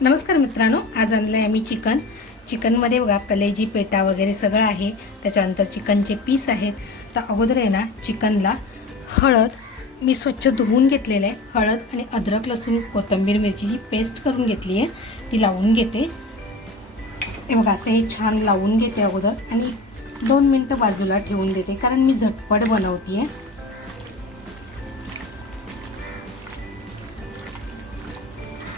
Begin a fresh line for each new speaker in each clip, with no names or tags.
नमस्कार मित्रांनो आज आणलं आहे आम्ही चिकन. चिकनमध्ये बघा कलेजी पेटा वगैरे सगळं आहे. त्याच्यानंतर चिकनचे पीस आहेत. तर अगोदर आहे ना चिकनला हळद मी स्वच्छ धुवून घेतलेलं आहे. हळद आणि अद्रक लसूण कोथिंबीर मिरचीची पेस्ट करून घेतली आहे. ती लावून घेते. हे बघा असं हे छान लावून घेते अगोदर. आणि दोन मिनटं बाजूला ठेवून देते कारण मी झटपट बनवते आहे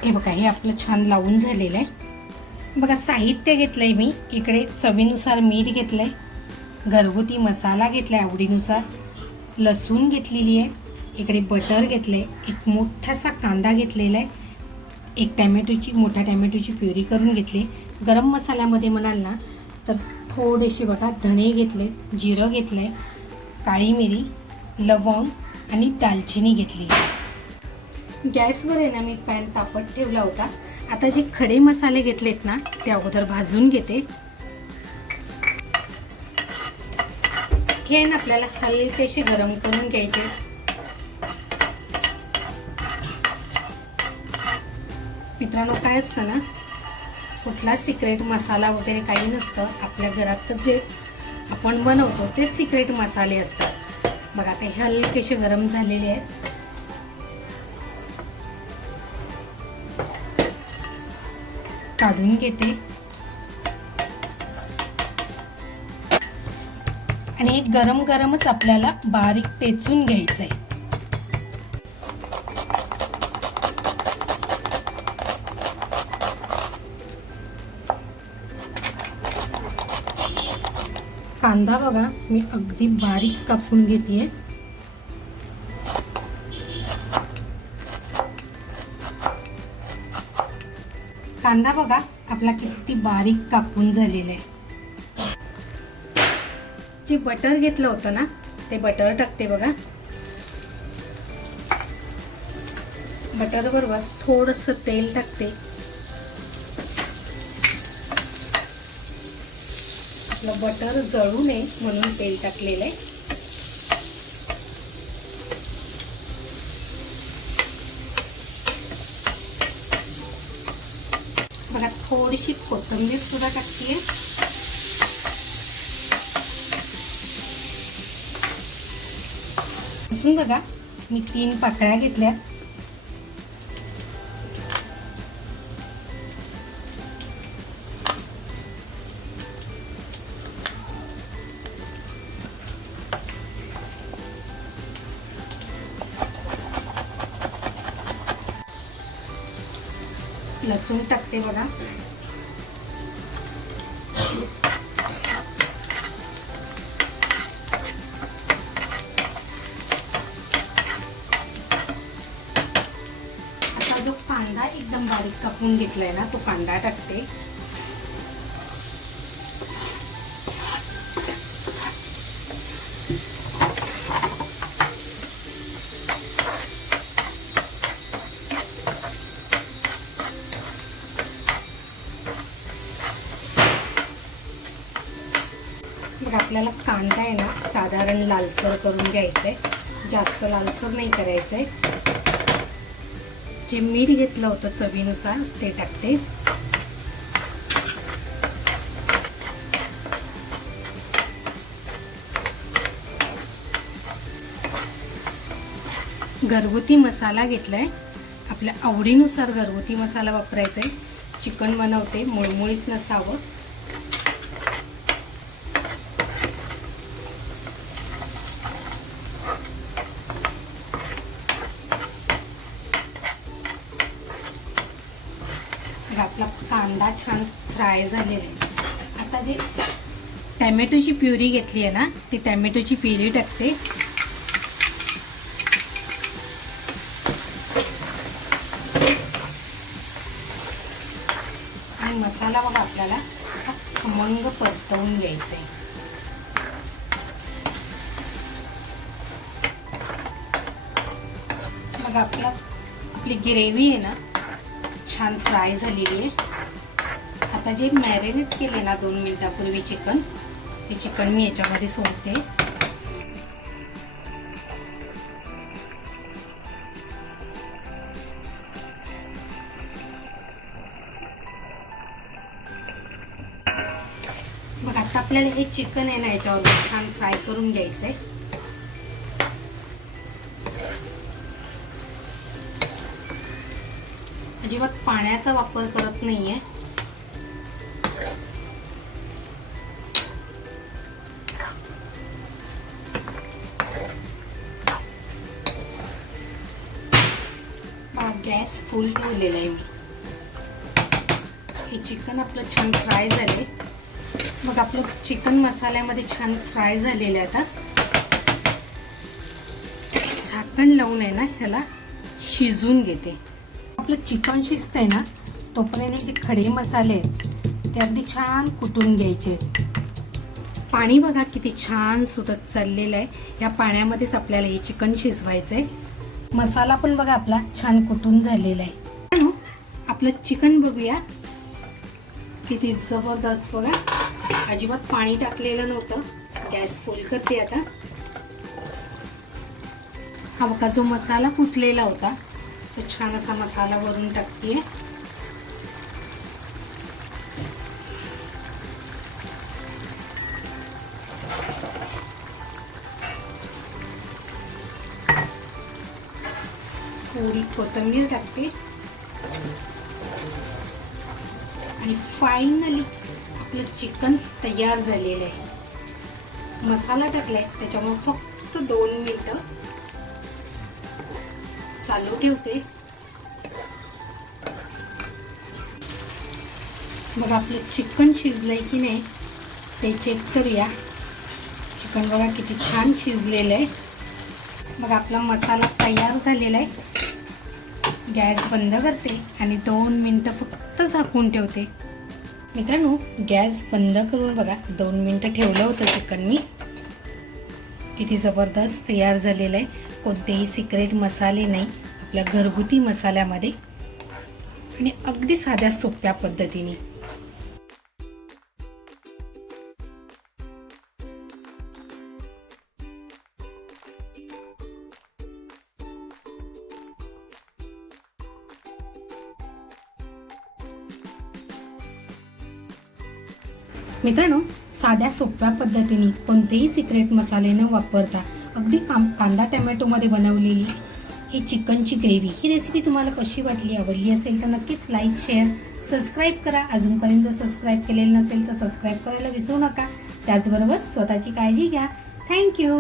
हे बघा हे आपलं छान लावून झालेलं आहे. बघा साहित्य घेतलं आहे मी. इकडे चवीनुसार मीठ घेतलं आहे घरगुती मसाला घेतला आहे आवडीनुसार. लसूण घेतलेली आहे. इकडे बटर घेतलं आहे एक मोठासा कांदा घेतलेला आहे. एक टॅमॅटोची मोठ्या टॅमॅटोची प्युरी करून घेतली. गरम मसाल्यामध्ये म्हणाल ना तर थोडेसे बघा धणे घेतले जिरं घेतलं आहे काळी मिरी लवंग आणि दालचिनी घेतली. गॅसवर आहे ना मी पॅन तापत ठेवला होता. आता जे खडे मसाले घेतलेत ना ते अगोदर भाजून घेते. हे ना आपल्याला हलकेसे गरम करून घ्यायचे. मित्रांनो काय असतं ना कुठला सिक्रेट मसाला वगैरे काही नसतं. आपल्या घरात जे आपण बनवतो ते सिक्रेट मसाले असतात. बघा ते हलकेसे गरम झालेले आहेत. काढून घेते. आणि हे गरम गरमच आपल्याला बारीक टेचून घ्यायचं आहे कांदा बघा मी अगदी बारीक कापून घेते कांदा बघा आपला किती बारीक कापून झालेला आहे. जे बटर घेतलं होतं ना ते बटर टाकते बघा. बटर बरोबर थोडस तेल टाकते. आपलं बटर जळू नये म्हणून तेल टाकलेलं आहे बघा थोडीशी कोथिंबीर सुद्धा टाकते असून बघा मी तीन पाकळ्या घेतल्या लसूण टाकते बघा. बारीक कापून घेतलाय ना तो कांदा टाकते. मग आपल्याला कांदा आहे ना साधारण लालसर करून घ्यायचंय. जास्त लालसर नाही करायचंय. जे मीठ घेतलं होतं चवीनुसार ते टाकते. घरगुती मसाला घेतलाय. आपल्या आवडीनुसार घरगुती मसाला वापरायचा आहे चिकन बनवते मुळमुळीत नसावं आपला कांदा छान फ्राय झालेला आहे. आता जे टॅमॅटोची प्युरी घेतली आहे ना ती टॅमॅटोची प्युरी टाकते. आणि मसाला बघा आपल्याला खमंग परतवून घ्यायचा आहे. बघा आपला आपली ग्रेव्ही आहे ना छान फ्राय झालेली आहे. आता जे मॅरिनेट केले ना दोन मिनिटापूर्वी चिकन ते चिकन मी याच्यामध्ये सोडते. मग आता आपल्याला हे चिकन आहे ना याच्यावर छान फ्राय करून घ्यायचंय. अजिबात पाण्याचा वापर करत नाहीये. गॅस फुल ठेवलेला आहे मी. हे चिकन आपलं छान फ्राय झाले. मग आपलं चिकन मसाल्यामध्ये छान फ्राय झालेलं आहे आता. झाकण लावून आहे ना ह्याला शिजवून घेते. आपलं चिकन शिजतंय ना तोपर्यंत जे खडे मसाले आहेत ते अगदी छान कुटून घ्यायचे. पाणी बघा किती छान सुटत चाललेलं आहे. ह्या पाण्यामध्येच आपल्याला हे चिकन शिजवायचं आहे मसाला पण बघा आपला छान कुटून झालेला आहे. आपलं चिकन बघूया. किती जबरदस्त बघा. अजिबात पाणी टाकलेलं नव्हतं. गॅस फुल करते आता. हा बघा जो मसाला कुटलेला होता तो छान असा मसाला वरून टाकते थोडी कोथंबीर टाकते. आणि फायनली आपलं चिकन तयार झालेलं आहे. मसाला टाकलाय त्याच्यामुळे फक्त दोन मिनटं चालू ठेवते. बघा आपलं चिकन शिजलंय की नाही ते चेक करूया. चिकन बघा किती छान शिजलेलं आहे. बघा आपला मसाला तयार झालेला आहे. गॅस बंद करते आणि दोन मिनटं फक्त झाकून ठेवते. मित्रांनो गॅस बंद करून बघा दोन मिनटं ठेवलं होतं चिकन मी. किती जबरदस्त तयार झालेलं आहे. कोणतेही सिक्रेट मसाले नाही. आपल्या घरगुती मसाल्यामध्ये. आणि अगदी साध्या सोप्या पद्धतीने. मित्रांनो साध्या सोप्या पद्धतीने कोणतेही सिक्रेट मसाले न वापरता अगदी काम कांदा टमॅटोमध्ये बनवलेली ही चिकनची ग्रेव्ही ही रेसिपी तुम्हाला कशी वाटली आवडली असेल तर नक्कीच लाईक शेअर सबस्क्राईब करा. अजूनपर्यंत सबस्क्राईब केलेलं नसेल तर सबस्क्राईब करायला विसरू नका. त्याचबरोबर स्वतःची काळजी घ्या. थँक्यू